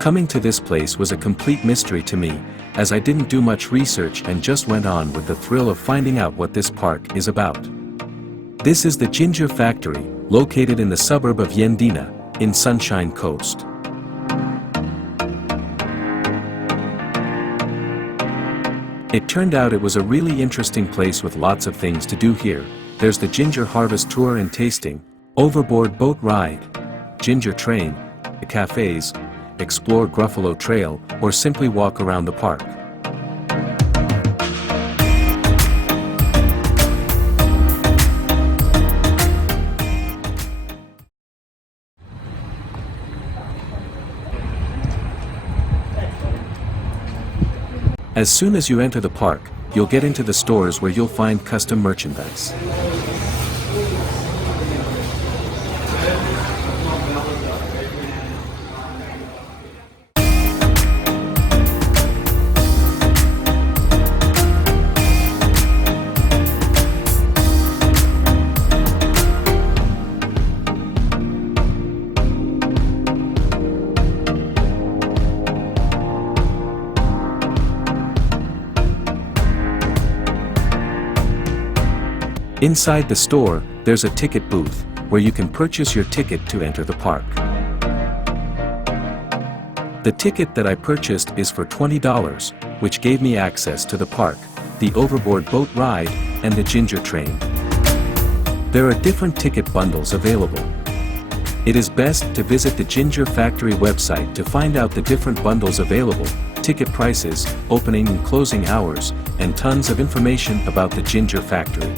Coming to this place was a complete mystery to me, as I didn't do much research and just went on with the thrill of finding out what this park is about. This is the Ginger Factory, located in the suburb of Yendina, in Sunshine Coast. It turned out it was a really interesting place with lots of things to do here. There's the ginger harvest tour and tasting, overboard boat ride, ginger train, the cafes, explore Gruffalo Trail, or simply walk around the park. As soon as you enter the park, you'll get into the stores where you'll find custom merchandise. Inside the store, there's a ticket booth, where you can purchase your ticket to enter the park. The ticket that I purchased is for $20, which gave me access to the park, the overboard boat ride, and the ginger train. There are different ticket bundles available. It is best to visit the Ginger Factory website to find out the different bundles available, ticket prices, opening and closing hours, and tons of information about the Ginger Factory.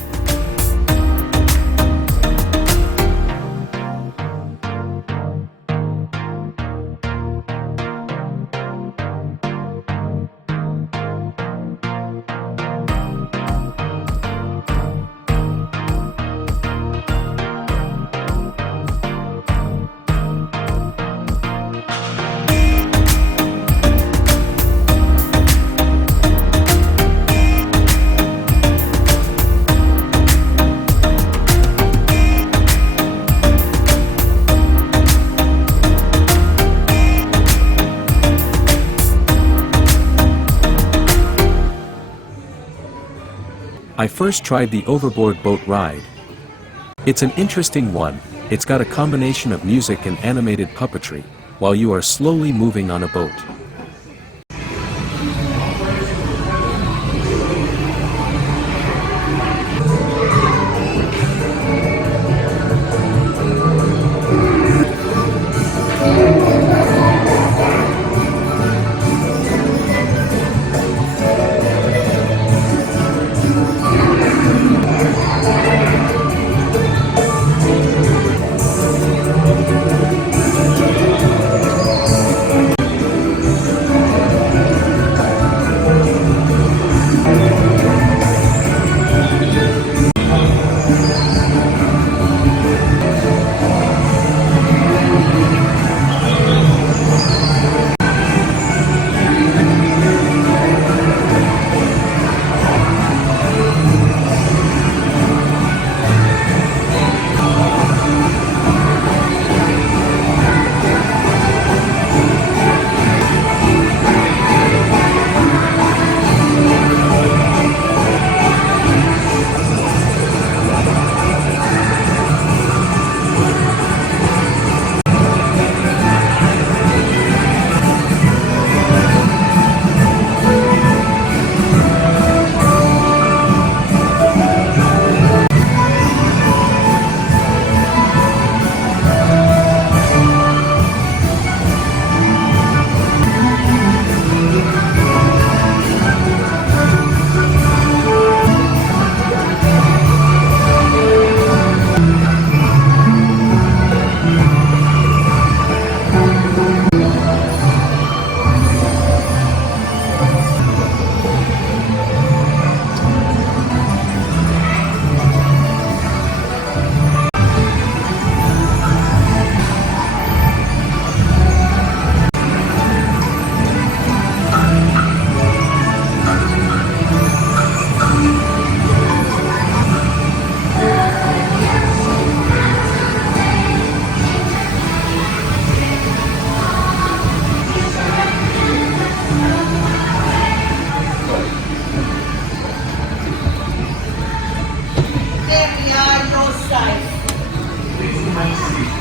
I first tried the overboard boat ride. It's an interesting one. It's got a combination of music and animated puppetry, while you are slowly moving on a boat.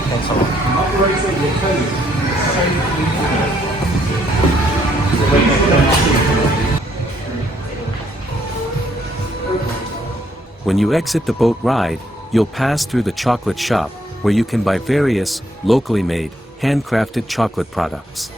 Thanks a lot. When you exit the boat ride, you'll pass through the chocolate shop, where you can buy various, locally made, handcrafted chocolate products.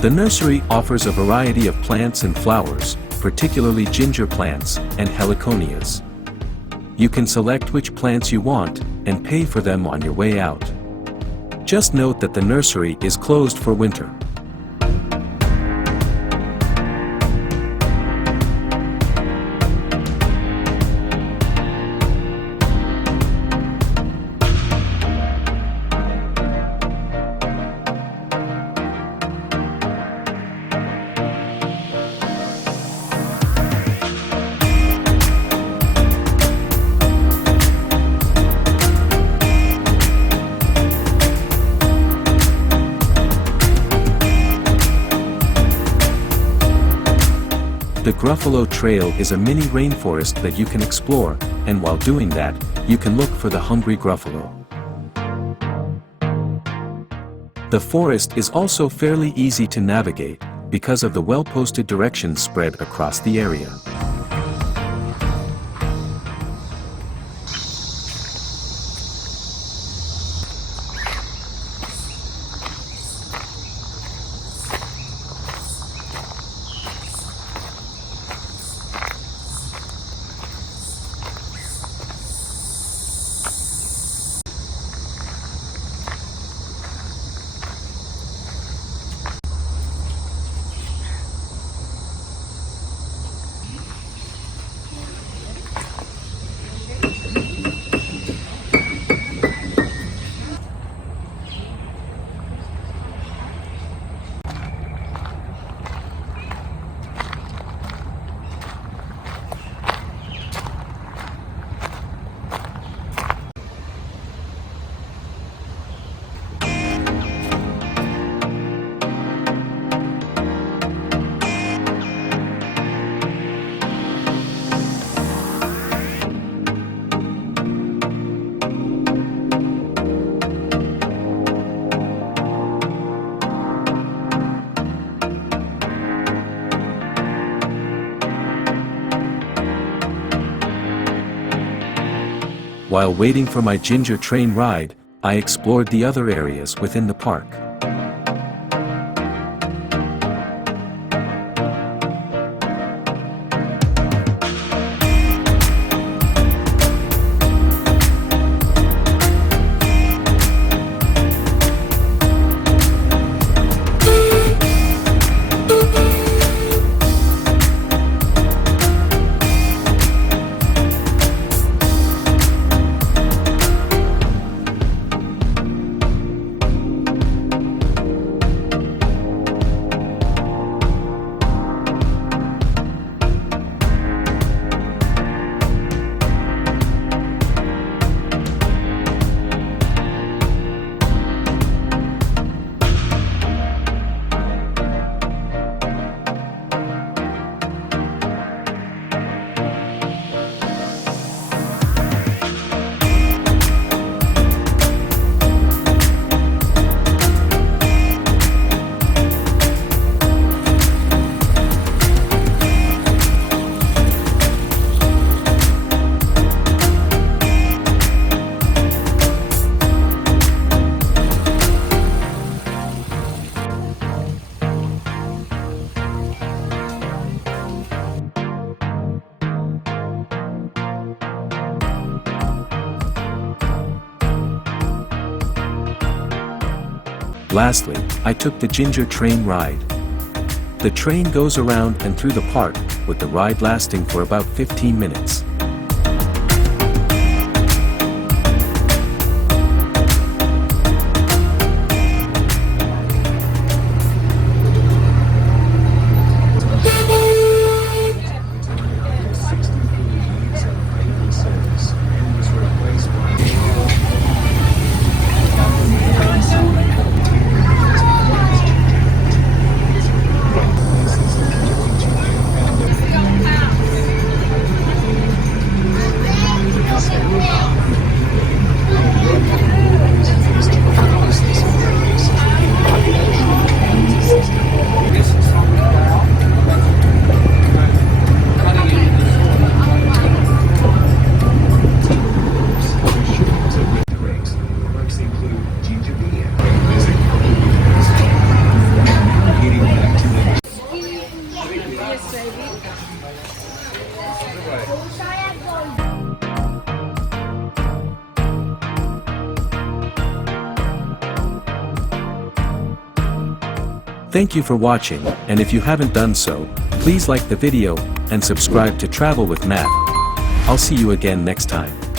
The nursery offers a variety of plants and flowers, particularly ginger plants and heliconias. You can select which plants you want and pay for them on your way out. Just note that the nursery is closed for winter. The Gruffalo Trail is a mini rainforest that you can explore, and while doing that, you can look for the hungry Gruffalo. The forest is also fairly easy to navigate, because of the well-posted directions spread across the area. While waiting for my ginger train ride, I explored the other areas within the park. Lastly, I took the ginger train ride. The train goes around and through the park, with the ride lasting for about 15 minutes. Thank you for watching, and if you haven't done so, please like the video, and subscribe to Travel with Matt. I'll see you again next time.